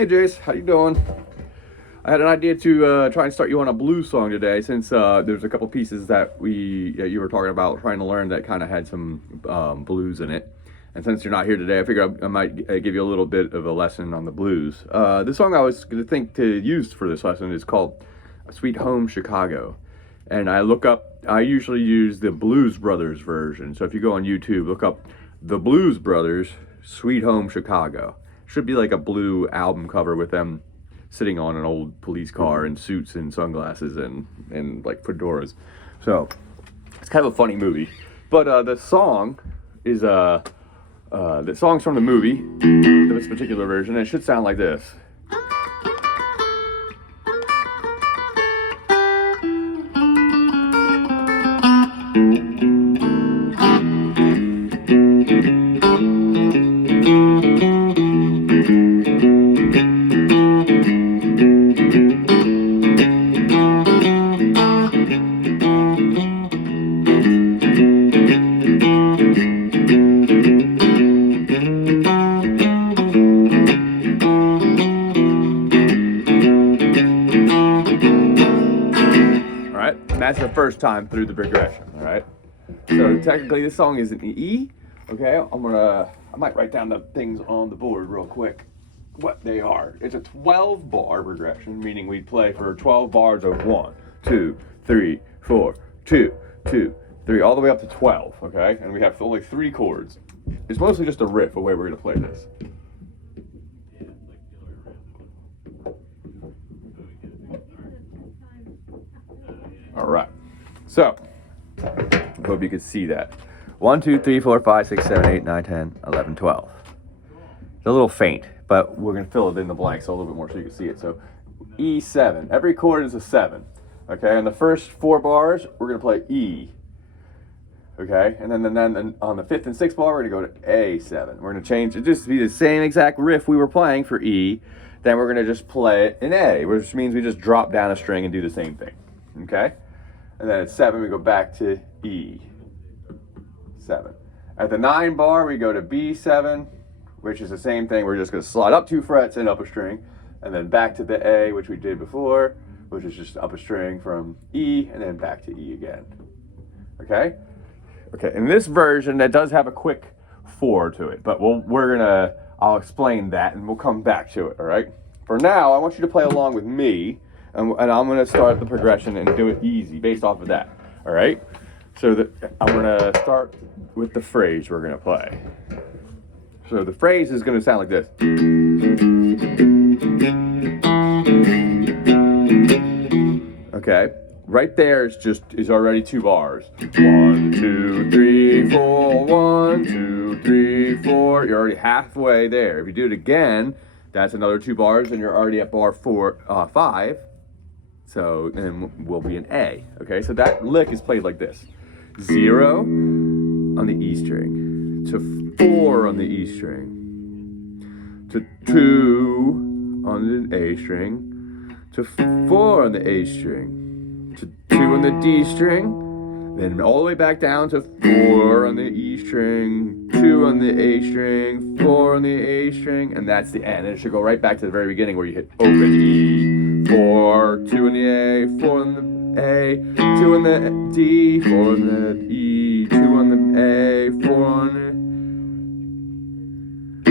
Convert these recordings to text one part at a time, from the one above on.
Hey Jace, how you doing? I had an idea to try and start you on a blues song today, since there's a couple pieces that you were talking about trying to learn that kind of had some blues in it. And since you're not here today, I figured I might give you a little bit of a lesson on the blues. The song I was going to think to use for this lesson is called Sweet Home Chicago. And I usually use the Blues Brothers version. So if you go on YouTube, look up the Blues Brothers Sweet Home Chicago. Should be like a blue album cover with them sitting on an old police car in suits and sunglasses and like fedoras. So it's kind of a funny movie. But the song is the song's from the movie, this particular version. It should sound like this. That's the first time through the progression, all right? So technically this song is an E, okay? I might write down the things on the board real quick, what they are. It's a 12 bar progression, meaning we play for 12 bars of 1, 2, 3, 4, 2, 2, 3, all the way up to 12, okay? And we have only 3 chords. It's mostly just a riff, a way we're gonna play this. All right, so I hope you can see that. 1, 2, 3, 4, 5, 6, 7, 8, 9, 10, 11, 12. It's a little faint, but we're gonna fill it in the blanks a little bit more so you can see it. So E7, every chord is a 7, okay? And the first 4 bars, we're gonna play E, okay? And then on the 5th and 6th bar, we're gonna go to A7. We're gonna change it just to be the same exact riff we were playing for E, then we're gonna just play it in A, which means we just drop down a string and do the same thing, okay? And then at 7, we go back to E7. At the 9 bar, we go to B7, which is the same thing. We're just going to slide up 2 frets and up a string, and then back to the A, which we did before, which is just up a string from E, and then back to E again. Okay? Okay, in this version, that does have a quick 4 to it, but I'll explain that, and we'll come back to it, all right? For now, I want you to play along with me, and I'm going to start the progression and do it easy based off of that, all right? So I'm going to start with the phrase we're going to play. So the phrase is going to sound like this. Okay, right there is already 2 bars. 1, 2, 3, 4, 1, 2, 3, 4. You're already halfway there. If you do it again, that's another 2 bars, and you're already at bar 5. So then we'll be an A, okay? So that lick is played like this. 0 on the E string, to 4 on the E string, to 2 on the A string, to 4 on the A string, to 2 on the D string, then all the way back down to 4 on the E string, 2 on the A string, 4 on the A string, and that's the end. And it should go right back to the very beginning where you hit open E, 4, 2 on the A, 4 on the A, 2 on the D, 4 on the E, 2 on the A, 4 on the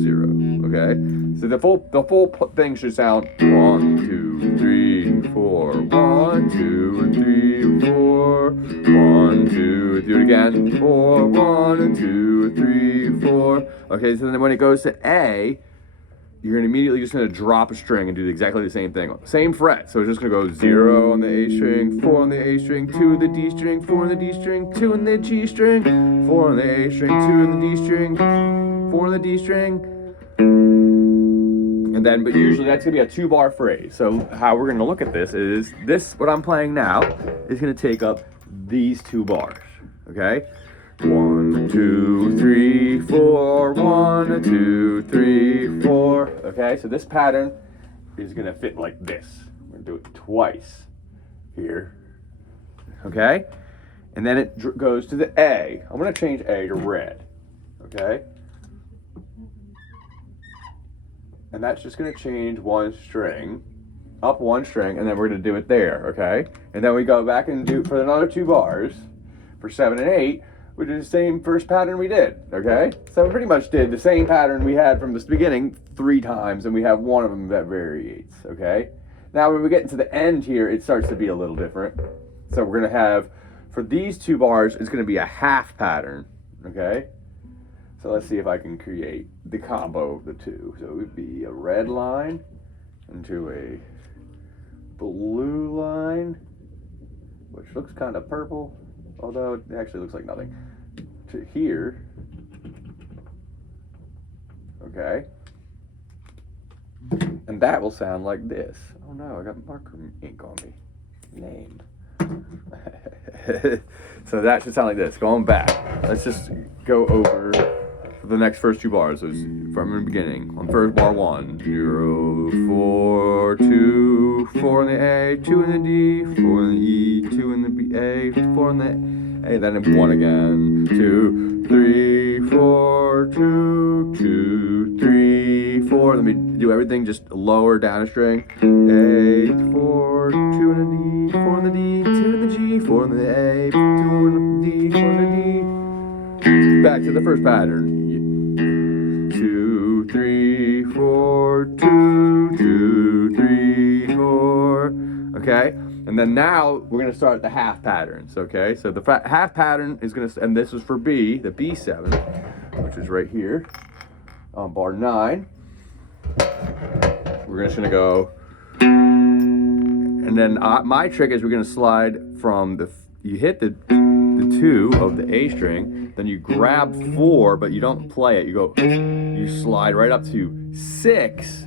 0. Okay? So the full thing should sound 1, 2, 3, 4, 1, 2, 3, 4, 1, 2, do it again, 4, 1, 2, 3, 4. Okay, so then when it goes to A, you're immediately just going to drop a string and do exactly the same thing. Same fret. So it's just going to go 0 on the A string, 4 on the A string, 2 on the D string, 4 on the D string, 2 on the G string, 4 on the A string, 2 on the D string, 4 on the D string. And then, but usually that's going to be a 2-bar phrase. So how we're going to look at this is what I'm playing now is going to take up these 2 bars. Okay? 1, 2, 3, 4, 1, 2, 3, 4. Okay, so this pattern is gonna fit like this. We're gonna do it twice here. Okay, and then it goes to the A. I'm gonna change A to red. Okay. And that's just going to change one string, up one string, and then we're going to do it there, okay? And then we go back and do for another 2 bars for 7 and 8. We did the same first pattern we did, okay? So we pretty much did the same pattern we had from the beginning 3 times, and we have one of them that varies, okay? Now when we get into the end here, it starts to be a little different. So we're going to have, for these 2 bars, it's going to be a half pattern, okay? So let's see if I can create the combo of the 2. So it would be a red line into a blue line, which looks kind of purple, although it actually looks like nothing, to here, okay? And that will sound like this. Oh no, I got marker ink on me. Name. So that should sound like this. Going back, let's just go over the next first 2 bars. So from the beginning. On first bar 1, 0, 4, 2, 4 in the A, 2 in the D, 4 in the E, 2 in the B, A, 4 in the A, then 1 again. 2, 3, 4, 2, 2, 3, 4. Let me do everything just lower down a string. A, 4, 2 in the D, 4 in the D, 2 in the G, 4 in the A, 2 in the D, 4 in the D. Back to the first pattern. 2, 3, 4, 2, 2, 3, 4. Okay, and then now we're gonna start the half patterns. Okay, so the half pattern is gonna, and this is for B, the B7, which is right here on bar 9. We're just gonna go, and then my trick is we're gonna slide from you hit the 2 of the A string, then you grab 4, but you don't play it. You slide right up to 6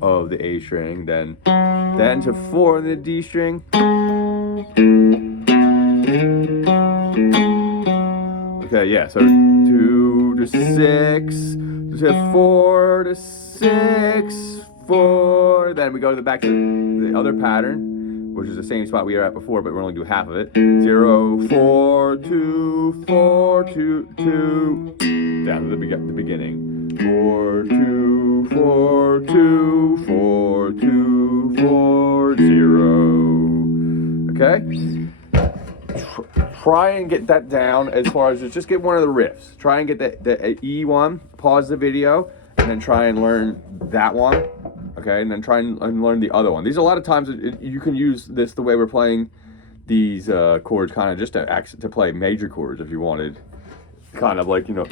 of the A string, then to 4 in the D string. Okay, yeah, so 2 to 6, to 4 to 6, 4. Then we go back to the other pattern, which is the same spot we were at before, but we're only doing half of it. 0, 4, 2, 4, 2, 2. Down to the beginning. 4, 2, 4, 2, 4, 2, 4, 0. Okay? Try and get that down as far as just get one of the riffs. Try and get the E one, pause the video, and then try and learn that one. Okay, and then try and learn the other one. These, a lot of times you can use this the way we're playing these chords, kind of just to play major chords if you wanted, kind of like, you know,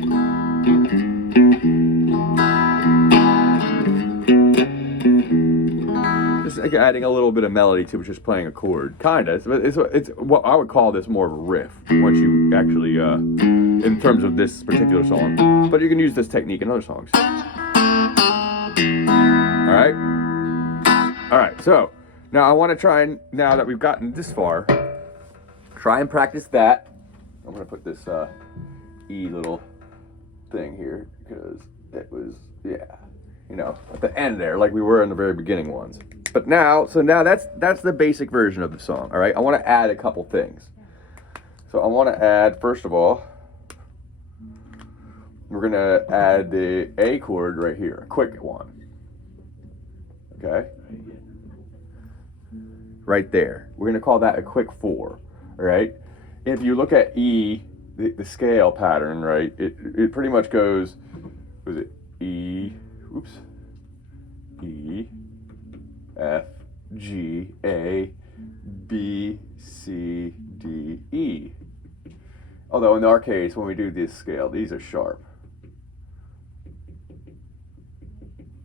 just like adding a little bit of melody to just playing a chord, kind of. It's what I would call this more of a riff once you actually in terms of this particular song, but you can use this technique in other songs. All right, so now I want to try and, now that we've gotten this far, try and practice that. I'm going to put this E little thing here because it was, yeah, you know, at the end there, like we were in the very beginning ones. But now, so now that's the basic version of the song, all right? I want to add a couple things. So I want to add, first of all, we're going to add the A chord right here, a quick one. Okay? Right there. We're going to call that a quick 4, all right? If you look at E, the scale pattern, right, it pretty much goes, was it E, oops, E, F, G, A, B, C, D, E. Although in our case, when we do this scale, these are sharp.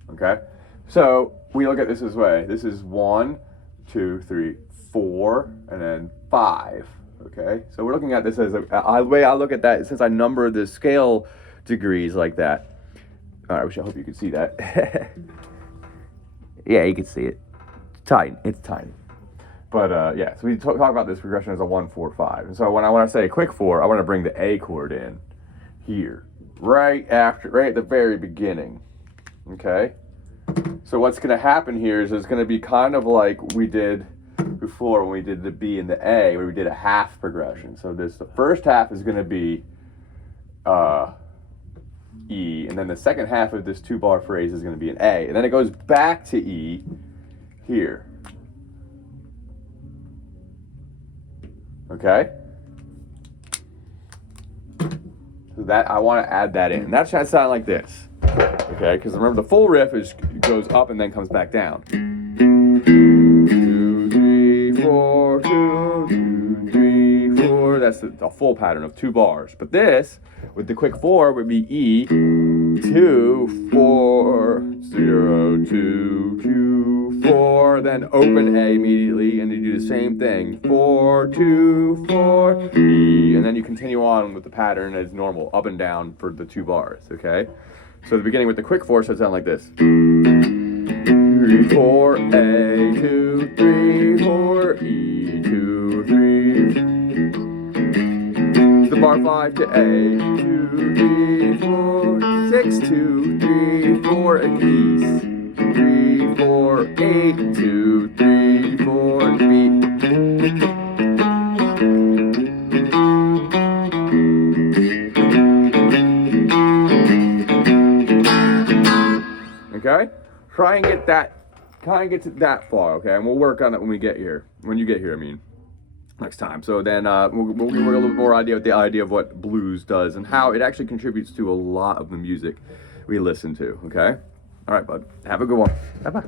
Okay? So we look at this this way. This is 1, 2, 3, 4, and then 5. Okay? So we're looking at this as the way I look at that, since I number the scale degrees like that. All right, I hope you can see that. Yeah, you can see it. It's tiny. But yeah, so we talk about this progression as a 1, 4, 5. And so when I say a quick 4, I want to bring the A chord in here, right at the very beginning. Okay? So what's going to happen here is it's going to be kind of like we did before when we did the B and the A, where we did a half progression. So the first half is going to be E, and then the second half of this 2-bar phrase is going to be an A, and then it goes back to E here. Okay? So that, I want to add that in. That should sound like this. Okay? Because remember, the full riff goes up and then comes back down. 2, 3, 4, 2, 2, 3, 4. That's the full pattern of 2 bars. But this, with the quick 4, would be E, 2, 4, 0, 2, 2, 4, then open A immediately, and you do the same thing. 4, 2, 4, E, and then you continue on with the pattern as normal, up and down for the 2 bars, okay? So the beginning with the quick 4 should sound like this. 3, 4, A, 2, 3, 4, E, 2, 3. The bar 5 to A, 2, 3, 4, 6, 2, 3, 4, and E's. 3, 4, 8, 2, 3, 4, B. Okay? Try and get that, kind of get to that far, okay? And we'll work on it when we get here. When you get here, I mean. Next time. So then we'll get a little bit more idea with the idea of what blues does and how it actually contributes to a lot of the music we listen to, okay? All right, bud. Have a good one. Bye-bye.